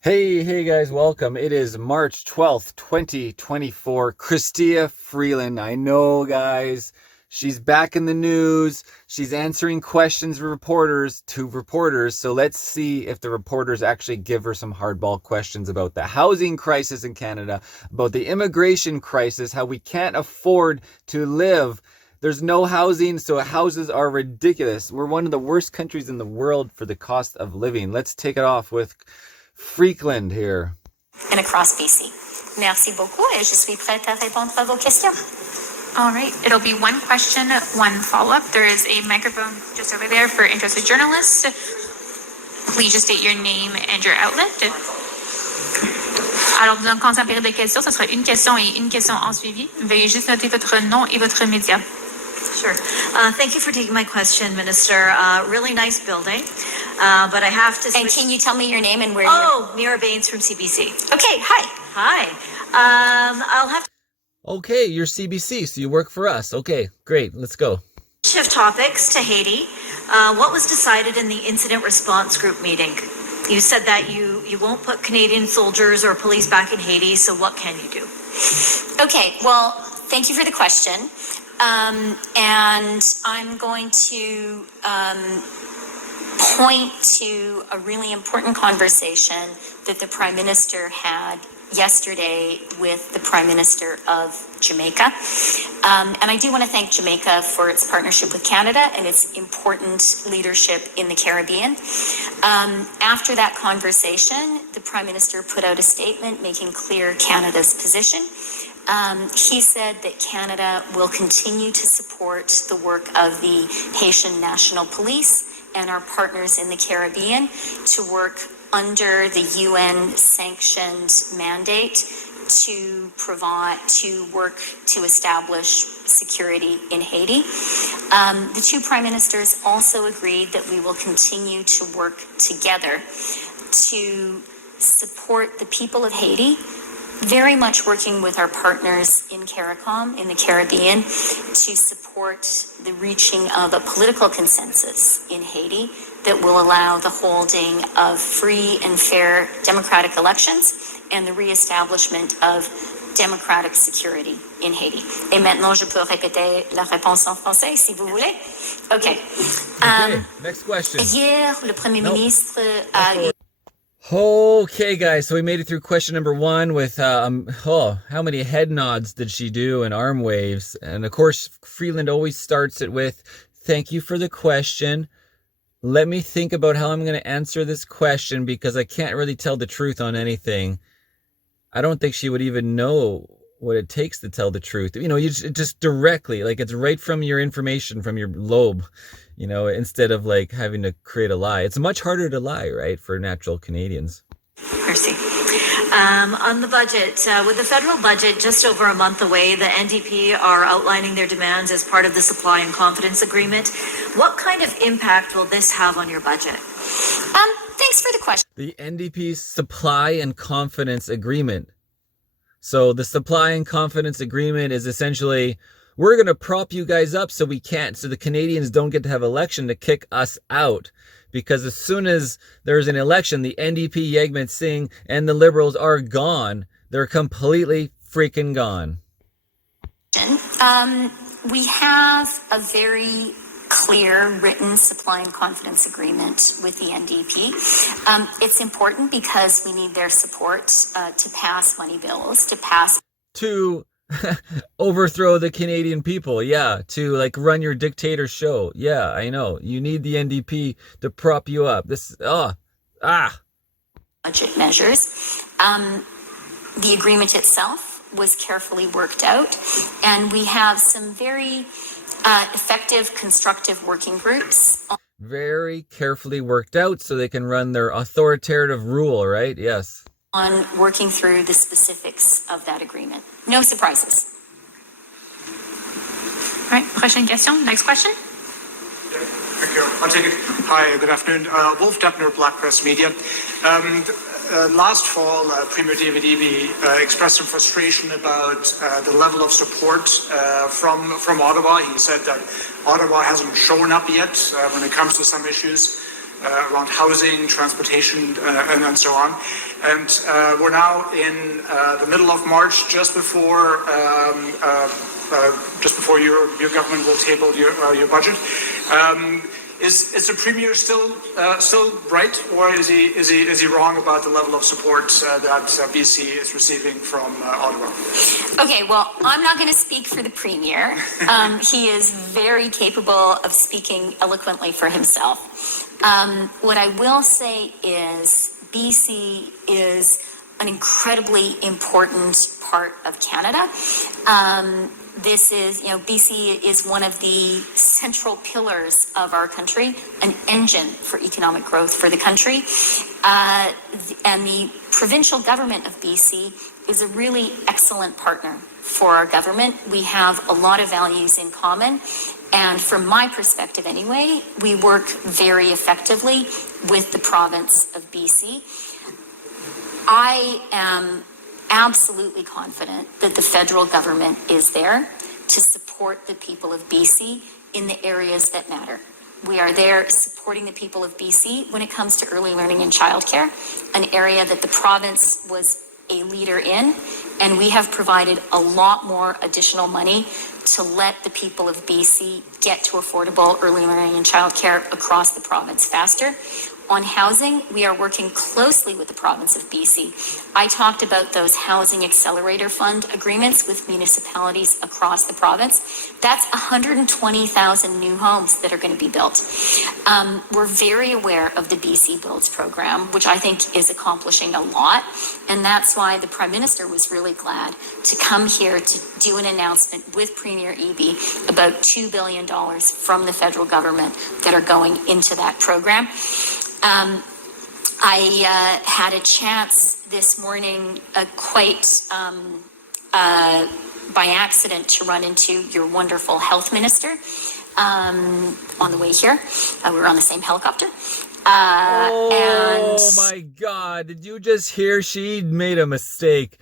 Hey guys, welcome. It is March 12th, 2024. Chrystia Freeland. I know, guys, she's back in the news. She's answering questions to reporters. So let's see if the reporters actually give her some hardball questions about the housing crisis in Canada, about the immigration crisis, how we can't afford to live. There's no housing, so houses are ridiculous. We're one of the worst countries in the world for the cost of living. Let's take it off with Freeland here. And across BC. Merci beaucoup et je suis prête à répondre à vos questions. All right, it'll be one question, one follow-up. There is a microphone just over there for interested journalists. Please just state your name and your outlet. Alors, donc, quand ça période de questions, ce sera une question et une question en suivi. Veuillez juste noter votre nom et votre média. Sure. Thank you for taking my question, Minister. Really nice building, but I have to switch. And can you tell me your name and where Oh, Mira Baines from CBC. Okay, hi. Hi. I'll have to Okay, you're CBC, so you work for us. Okay, great. Let's go. shift topics to Haiti. What was decided in the incident response group meeting? You said that you won't put Canadian soldiers or police back in Haiti, so what can you do? Okay, well, thank you for the question. And I'm going to point to a really important conversation that the Prime Minister had yesterday with the Prime Minister of Jamaica. And I do want to thank Jamaica for its partnership with Canada and its important leadership in the Caribbean. After that conversation, the Prime Minister put out a statement making clear Canada's position. He said that Canada will continue to support the work of the Haitian National Police and our partners in the Caribbean to work under the UN-sanctioned mandate to work to establish security in Haiti. The two prime ministers also agreed that we will continue to work together to support the people of Haiti, very much working with our partners in CARICOM, in the Caribbean, to support the reaching of a political consensus in Haiti that will allow the holding of free and fair democratic elections and the reestablishment of democratic security in Haiti. Et maintenant, je peux répéter la réponse en français, si vous voulez. Okay. Okay, next question. Hier, le Premier ministre a... Okay, guys, so we made it through question number one with, how many head nods did she do and arm waves? And of course, Freeland always starts it with, thank you for the question. Let me think about how I'm going to answer this question because I can't really tell the truth on anything. I don't think she would even know what it takes to tell the truth. You know, you just directly, like it's right from your information, from your lobe, you know, instead of like having to create a lie. It's much harder to lie, right, for natural Canadians. Mercy. On the budget, with the federal budget just over a month away, the NDP are outlining their demands as part of the supply and confidence agreement. What kind of impact will this have on your budget? Thanks for the question. The NDP's supply and confidence agreement. So the supply and confidence agreement is essentially, we're going to prop you guys up so the Canadians don't get to have election to kick us out. Because as soon as there's an election, the NDP, Yegmet Singh, and the Liberals are gone. They're completely freaking gone. We have a very clear written supply and confidence agreement with the NDP. It's important because we need their support to pass money bills, to overthrow the Canadian people, yeah, to like run your dictator show. Yeah, I know. You need the NDP to prop you up. Budget measures. The agreement itself was carefully worked out, and we have some very effective, constructive working groups. Very carefully worked out so they can run their authoritative rule, right? Yes. On working through the specifics of that agreement. No surprises. All right, prochaine question. Next question. Thank you. I'll take it. Hi, good afternoon. Wolf Deppner, Black Press Media. Last fall, Premier David Eby expressed some frustration about the level of support from Ottawa. He said that Ottawa hasn't shown up yet when it comes to some issues. around housing, transportation, and so on. And we're now in the middle of March, just before your government will table your budget. Is the premier still right, or is he wrong about the level of support that BC is receiving from Ottawa? Okay, well, I'm not going to speak for the premier. He is very capable of speaking eloquently for himself. What I will say is BC is an incredibly important part of Canada. BC is one of the central pillars of our country, an engine for economic growth for the country. And the provincial government of BC is a really excellent partner for our government. We have a lot of values in common. And from my perspective anyway, we work very effectively with the province of BC. I am absolutely confident that the federal government is there to support the people of BC in the areas that matter. We are there supporting the people of BC when it comes to early learning and childcare, an area that the province was a leader in, and we have provided a lot more additional money to let the people of BC get to affordable early learning and childcare across the province faster. On housing, we are working closely with the province of BC. I talked about those housing accelerator fund agreements with municipalities across the province. That's 120,000 new homes that are going to be built. We're very aware of the BC Builds program, which I think is accomplishing a lot. And that's why the Prime Minister was really glad to come here to do an announcement with Premier Eby about $2 billion from the federal government that are going into that program. I had a chance this morning, quite by accident, to run into your wonderful health minister on the way here. We were on the same helicopter. Oh my God, did you just hear? She made a mistake.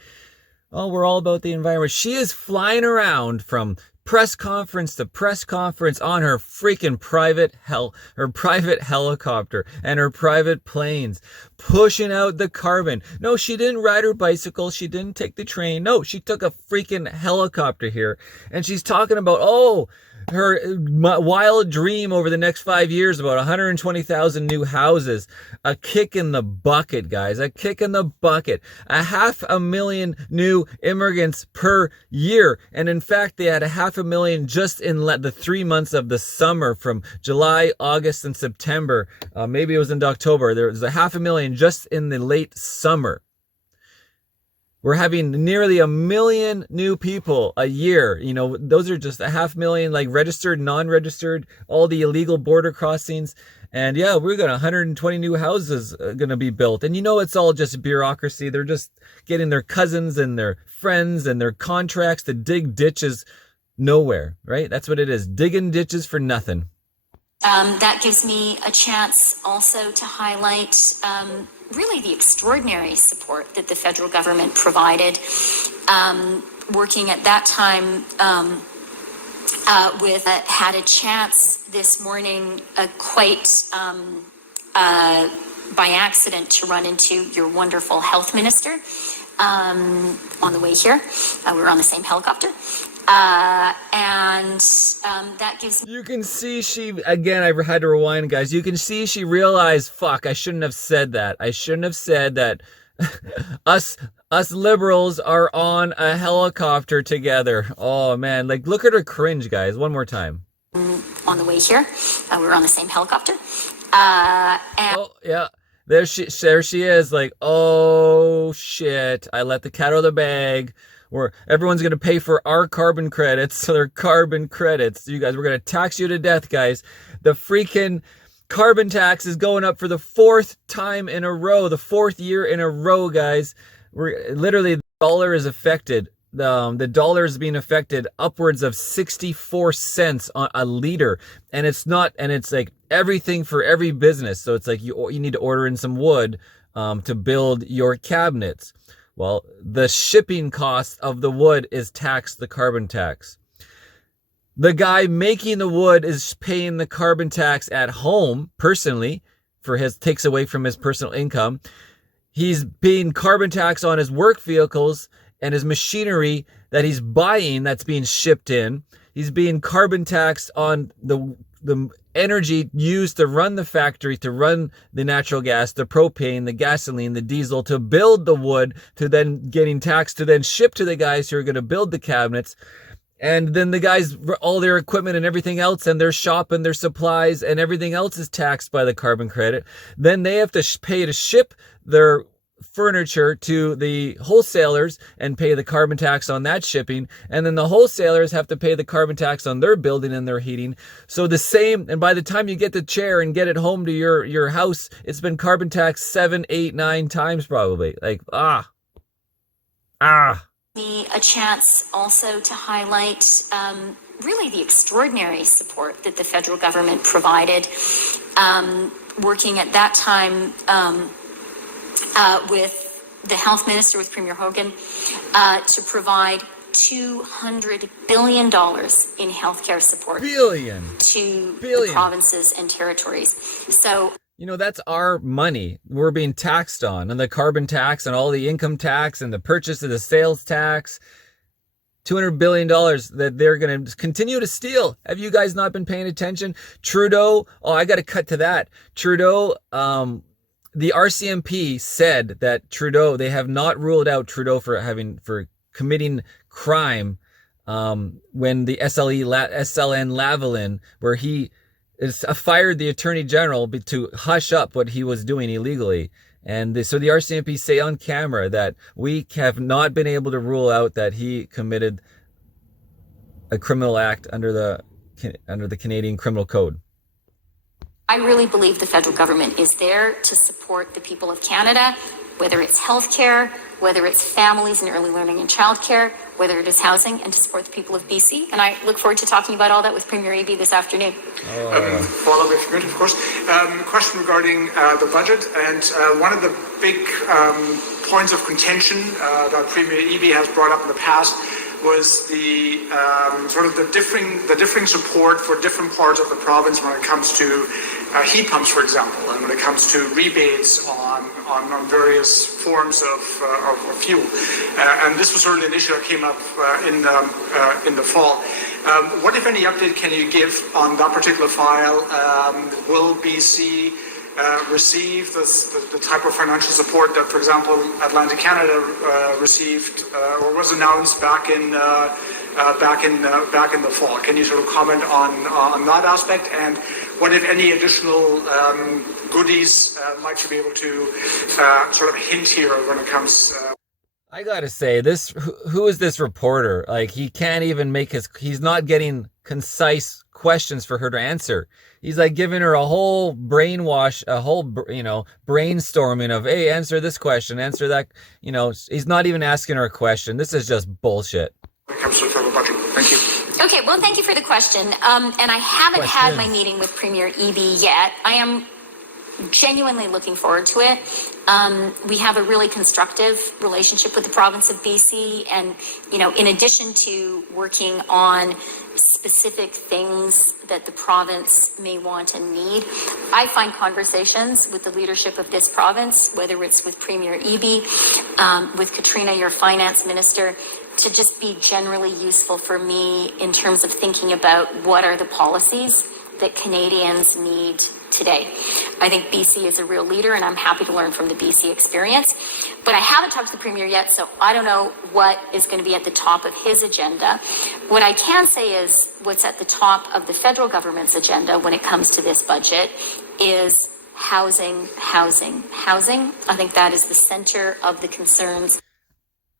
Oh, we're all about the environment. She is flying around from press conference to press conference on her freaking private helicopter and her private planes, pushing out the carbon. No, she didn't ride her bicycle. She didn't take the train. No, she took a freaking helicopter here, and she's talking about, her wild dream over the next 5 years about 120,000 new houses. A kick in the bucket, guys. A kick in the bucket. 500,000 new immigrants per year. And in fact, they had 500,000 just in the 3 months of the summer, from July, August, and September. Maybe it was in October. There was 500,000 just in the late summer. We're having nearly 1 million new people a year. You know, those are just 500,000, like registered, non-registered, all the illegal border crossings. And yeah, we're got 120 new houses going to be built. And you know, it's all just bureaucracy. They're just getting their cousins and their friends and their contracts to dig ditches nowhere, right? That's what it is. Digging ditches for nothing. That gives me a chance also to highlight really the extraordinary support that the federal government provided, working at that time had a chance this morning, quite by accident, to run into your wonderful health minister on the way here. We were on the same helicopter. That gives me... You can see again, I had to rewind, guys. You can see she realized, fuck, I shouldn't have said that. I shouldn't have said that us liberals are on a helicopter together. Oh, man. Like, look at her cringe, guys. One more time. On the way here. We were on the same helicopter. Oh, yeah. There she is. Like, oh, shit. I let the cat out of the bag. Where everyone's going to pay for our carbon credits. So they're carbon credits. You guys, we're going to tax you to death, guys. The freaking carbon tax is going up for the 4th time in a row. The 4th year in a row, guys. We're literally, the dollar is affected. The dollar is being affected upwards of 64 cents on a liter. And it's like everything for every business. So it's like you need to order in some wood to build your cabinets. Well, the shipping cost of the wood is taxed, the carbon tax. The guy making the wood is paying the carbon tax at home, personally, takes away from his personal income. He's being carbon taxed on his work vehicles and his machinery that he's buying that's being shipped in. He's being carbon taxed on the energy used to run the factory, to run the natural gas, the propane, the gasoline, the diesel, to build the wood, to then getting taxed, to then ship to the guys who are going to build the cabinets. And then the guys, all their equipment and everything else, and their shop and their supplies and everything else is taxed by the carbon credit. Then they have to pay to ship their furniture to the wholesalers and pay the carbon tax on that shipping. And then the wholesalers have to pay the carbon tax on their building and their heating. So the same, and by the time you get the chair and get it home to your house, it's been carbon taxed 7, 8, 9 times probably. Like, Me a chance also to highlight really the extraordinary support that the federal government provided, working at that time with the health minister, with Premier Hogan, to provide $200 billion in healthcare support to the provinces and territories. So, that's our money we're being taxed on, and the carbon tax and all the income tax and the purchase of the sales tax. $200 billion that they're going to continue to steal. Have you guys not been paying attention? Trudeau, I got to cut to that. Trudeau, the RCMP said that Trudeau, they have not ruled out Trudeau for committing crime when the SLN Lavalin, where he fired the Attorney General to hush up what he was doing illegally. And so the RCMP say on camera that we have not been able to rule out that he committed a criminal act under the Canadian Criminal Code. I really believe the federal government is there to support the people of Canada, whether it's healthcare, whether it's families and early learning and childcare, whether it is housing, and to support the people of BC. And I look forward to talking about all that with Premier Eby this afternoon. Follow if you're good, of course. Question regarding the budget, and one of the big points of contention that Premier Eby has brought up in the past was the sort of the differing support for different parts of the province when it comes to heat pumps, for example, and when it comes to rebates on various forms of fuel. And this was certainly an issue that came up in the fall. What, if any, update can you give on that particular file? Will BC receive the type of financial support that, for example, Atlantic Canada received or was announced back in the fall? Can you sort of comment on that aspect, and what, if any, additional goodies might you be able to sort of hint here when it comes? I gotta say, who is this reporter? Like, he can't even he's not getting concise questions for her to answer. He's like giving her a whole brainwash, a whole, brainstorming of, hey, answer this question, answer that. He's not even asking her a question. This is just bullshit. When it comes to the federal budget. Thank you. Okay, well, thank you for the question. And I haven't had my meeting with Premier Eby yet. I am genuinely looking forward to it. We have a really constructive relationship with the province of BC, and in addition to working on specific things that the province may want and need, I find conversations with the leadership of this province, whether it's with Premier Eby, with Katrina, your finance minister, to just be generally useful for me in terms of thinking about what are the policies that Canadians need today. I think BC is a real leader, and I'm happy to learn from the BC experience. But I haven't talked to the Premier yet, so I don't know what is going to be at the top of his agenda. What I can say is what's at the top of the federal government's agenda when it comes to this budget is housing. I think that is the center of the concerns.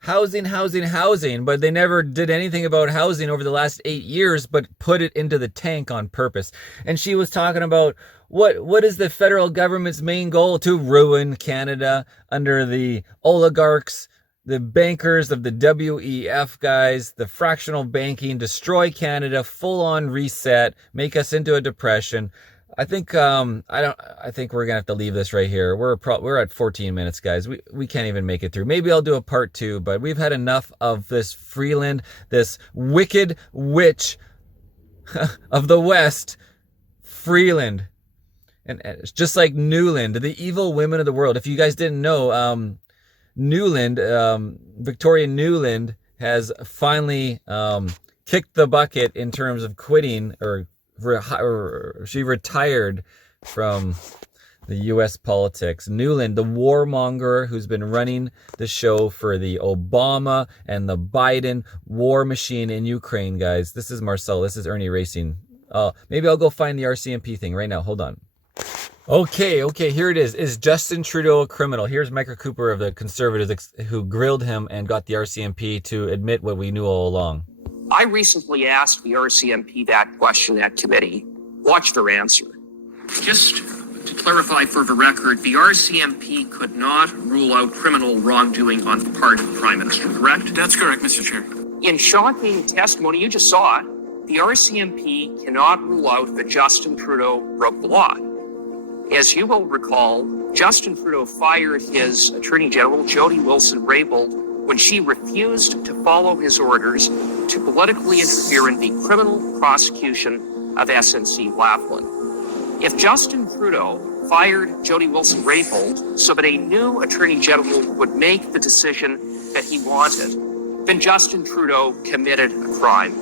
Housing, but they never did anything about housing over the last 8 years, but put it into the tank on purpose. And she was talking about what is the federal government's main goal? To ruin Canada under the oligarchs, the bankers of the WEF guys, the fractional banking, destroy Canada, full on reset, make us into a depression. I think I think we're gonna have to leave this right here. We're at 14 minutes, guys. We can't even make it through. Maybe I'll do a part 2, but we've had enough of this Freeland, this wicked witch of the West, Freeland. And it's just like Newland, the evil women of the world. If you guys didn't know, Newland, Victoria Newland has finally kicked the bucket in terms of quitting, or she retired from the U.S. politics. Newland, the warmonger who's been running the show for the Obama and the Biden war machine in Ukraine, guys. This is Marcel. This is Irnieracing. Maybe I'll go find the RCMP thing right now. Hold on. Okay, here it is. Is Justin Trudeau a criminal? Here's Micah Cooper of the Conservatives who grilled him and got the RCMP to admit what we knew all along. I recently asked the RCMP that question at committee. Watch their answer. Just to clarify for the record, the RCMP could not rule out criminal wrongdoing on the part of the Prime Minister, correct? That's correct, Mr. Chair. In shocking testimony, you just saw it, the RCMP cannot rule out that Justin Trudeau broke the law. As you will recall, Justin Trudeau fired his Attorney General, Jody Wilson-Raybould, when she refused to follow his orders to politically interfere in the criminal prosecution of SNC Lavalin. If Justin Trudeau fired Jody Wilson-Raybould so that a new Attorney General would make the decision that he wanted, then Justin Trudeau committed a crime.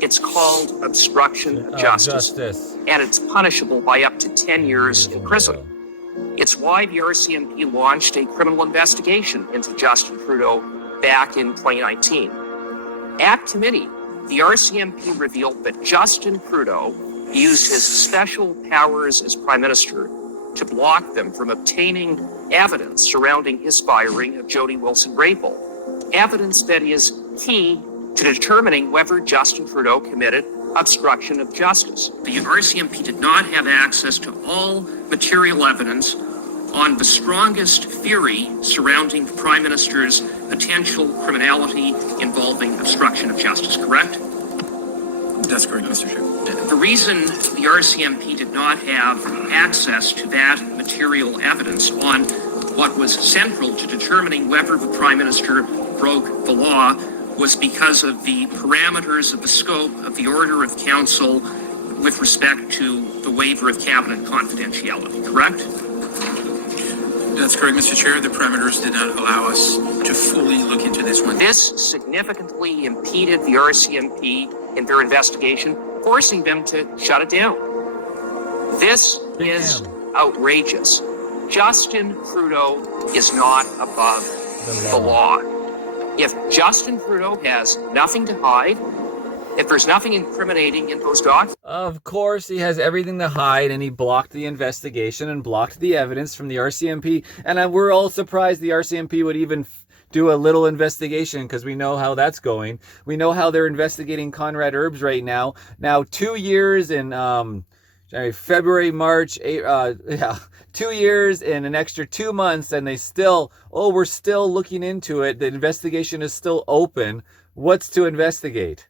It's called obstruction of justice, and it's punishable by up to 10 years in prison. It's why the RCMP launched a criminal investigation into Justin Trudeau back in 2019. At committee, the RCMP revealed that Justin Trudeau used his special powers as Prime Minister to block them from obtaining evidence surrounding his firing of Jody Wilson-Raybould, evidence that is key to determining whether Justin Trudeau committed obstruction of justice. The RCMP did not have access to all material evidence on the strongest theory surrounding the Prime Minister's potential criminality involving obstruction of justice, correct? That's correct, Mr. Chair. The reason the RCMP did not have access to that material evidence on what was central to determining whether the Prime Minister broke the law was because of the parameters of the scope of the Order of Council with respect to the waiver of cabinet confidentiality, correct? That's correct, Mr. Chair. The parameters did not allow us to fully look into this one. This significantly impeded the RCMP in their investigation, forcing them to shut it down. This is outrageous. Justin Trudeau is not above the law. If Justin Trudeau has nothing to hide, if there's nothing incriminating in those documents... Of course, he has everything to hide, and he blocked the investigation and blocked the evidence from the RCMP. And we're all surprised the RCMP would even do a little investigation, because we know how that's going. We know how they're investigating Conrad Herbs right now. Now, 2 years in February, March, 2 years and an extra 2 months, and they still, we're still looking into it. The investigation is still open. What's to investigate?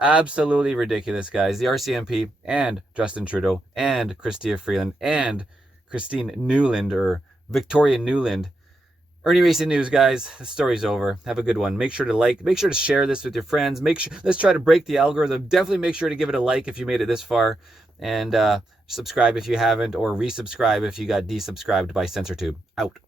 Absolutely ridiculous, guys. The RCMP and Justin Trudeau and Chrystia Freeland and Christine Newland, or Victoria Newland. Irnieracing News, guys. The story's over. Have a good one. Make sure to like, make sure to share this with your friends. Let's try to break the algorithm. Definitely make sure to give it a like if you made it this far, and subscribe if you haven't, or resubscribe if you got desubscribed by CensorTube. Out.